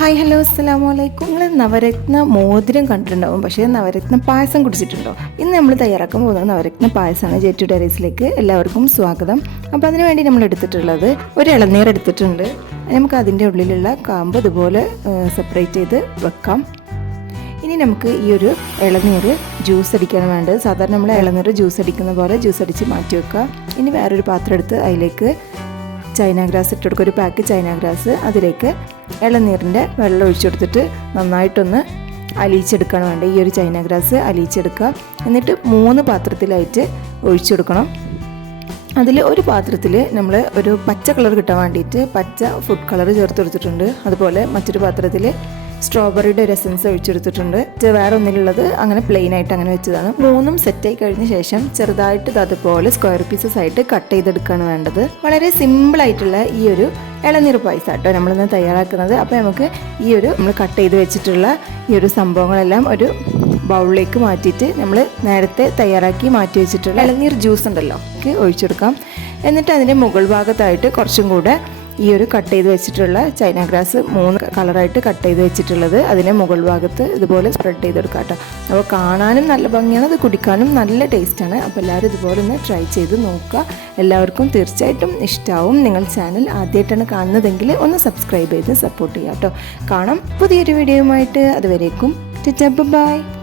Hi hello അസ്സാം വലൈക്കും നിങ്ങൾ നവരത്ന മോതിരം കണ്ടിട്ടുണ്ടാവും. പക്ഷേ നവരത്ന പായസം കുടിച്ചിട്ടുണ്ടോ? ഇന്ന് നമ്മൾ തയ്യാറാക്കാൻ പോകുന്നത് നവരത്ന പായസമാണ് ജെറ്റു ടെറീസിലേക്ക് എല്ലാവർക്കും സ്വാഗതം. അപ്പോൾ അതിന് വേണ്ടി നമ്മൾ എടുത്തിട്ടുള്ളത് ഒരു ഇളനീർ എടുത്തിട്ടുണ്ട്. നമുക്ക് അതിന്റെ ഉള്ളിലുള്ള കാമ്പ് ഇതുപോലെ സെപ്പറേറ്റ് ചെയ്ത് വെക്കാം. ഇനി നമുക്ക് ഈ ഒരു ഇളനീർ ജ്യൂസ് അടിക്കാൻ വേണ്ടത്. സാധാരണ നമ്മൾ ഇളനീർ ജ്യൂസ് അടിക്കുന്ന പോലെ ജ്യൂസ് അടിച്ച് മാറ്റി വെക്കുക. ഇനി വേറൊരു പാത്രം എടുത്ത് അതിലേക്ക് ചൈന ഗ്രാസ് ഇട്ട് കൊടുക്കുക ഒരു പാക്ക് ചൈന ഗ്രാസ്. അതിലേക്ക് ഇളനീരിന്റെ വെള്ളം ഒഴിച്ചു കൊടുത്തിട്ട് നന്നായിട്ടൊന്ന് അലിയിച്ചെടുക്കണം വേണ്ട. ഈ ഒരു ചൈന ഗ്രാസ് അലിയിച്ചെടുക്കുക. എന്നിട്ട് മൂന്ന് പാത്രത്തിലായിട്ട് ഒഴിച്ചു കൊടുക്കണം അതിൽ ഒരു പാത്രത്തിൽ നമ്മൾ ഒരു പച്ച കളർ കിട്ടാൻ വേണ്ടിയിട്ട് പച്ച ഫുഡ് കളർ ചേർത്ത് കൊടുത്തിട്ടുണ്ട്. അതുപോലെ മറ്റൊരു പാത്രത്തിൽ സ്ട്രോബെറിയുടെ ഒരു എസൻസ് ഒഴിച്ചെടുത്തിട്ടുണ്ട്. വേറെ ഒന്നിലുള്ളത് അങ്ങനെ പ്ലെയിൻ ആയിട്ട് അങ്ങനെ വെച്ചതാണ്. മൂന്നും സെറ്റായി കഴിഞ്ഞ ശേഷം ചെറുതായിട്ട് അതുപോലെ സ്ക്വയർ പീസസ് ആയിട്ട് കട്ട് ചെയ്തെടുക്കുകയാണ് വേണ്ടത്. വളരെ സിമ്പിൾ ആയിട്ടുള്ള ഈ ഒരു ഇളനീർ പായസം കേട്ടോ നമ്മളിന്ന് തയ്യാറാക്കുന്നത്. അപ്പോൾ നമുക്ക് ഈ ഒരു നമ്മൾ കട്ട് ചെയ്ത് വെച്ചിട്ടുള്ള ഈ ഒരു സംഭവങ്ങളെല്ലാം ഒരു ബൗളിലേക്ക് മാറ്റിയിട്ട് നമ്മൾ നേരത്തെ തയ്യാറാക്കി മാറ്റി വെച്ചിട്ടുള്ള ഇളനീർ ജ്യൂസ് ഉണ്ടല്ലോ. ഒഴിച്ചെടുക്കാം. എന്നിട്ട് അതിന്റെ മുകൾ ഭാഗത്തായിട്ട് കുറച്ചും കൂടെ ഈ ഒരു കട്ട് ചെയ്ത് വെച്ചിട്ടുള്ള ചൈന ഗ്രാസ് മൂന്ന് കളറായിട്ട് കട്ട് ചെയ്ത് വെച്ചിട്ടുള്ളത് അതിനെ മുകൾ ഭാഗത്ത് ഇതുപോലെ സ്പ്രെഡ് ചെയ്ത് കൊടുക്കാം കേട്ടോ അപ്പോൾ കാണാനും നല്ല ഭംഗിയാണ് അത് കുടിക്കാനും നല്ല ടേസ്റ്റാണ് അപ്പോൾ എല്ലാവരും ഇതുപോലെ ഒന്ന് ട്രൈ ചെയ്ത് നോക്കുക. എല്ലാവർക്കും തീർച്ചയായിട്ടും ഇഷ്ടമാവും നിങ്ങൾ ചാനൽ ആദ്യമായിട്ടാണ് കാണുന്നതെങ്കിൽ ഒന്ന് സബ്സ്ക്രൈബ് ചെയ്ത് സപ്പോർട്ട് ചെയ്യാം കേട്ടോ കാണാം പുതിയൊരു വീഡിയോയുമായിട്ട് അതുവരേക്കും ബൈ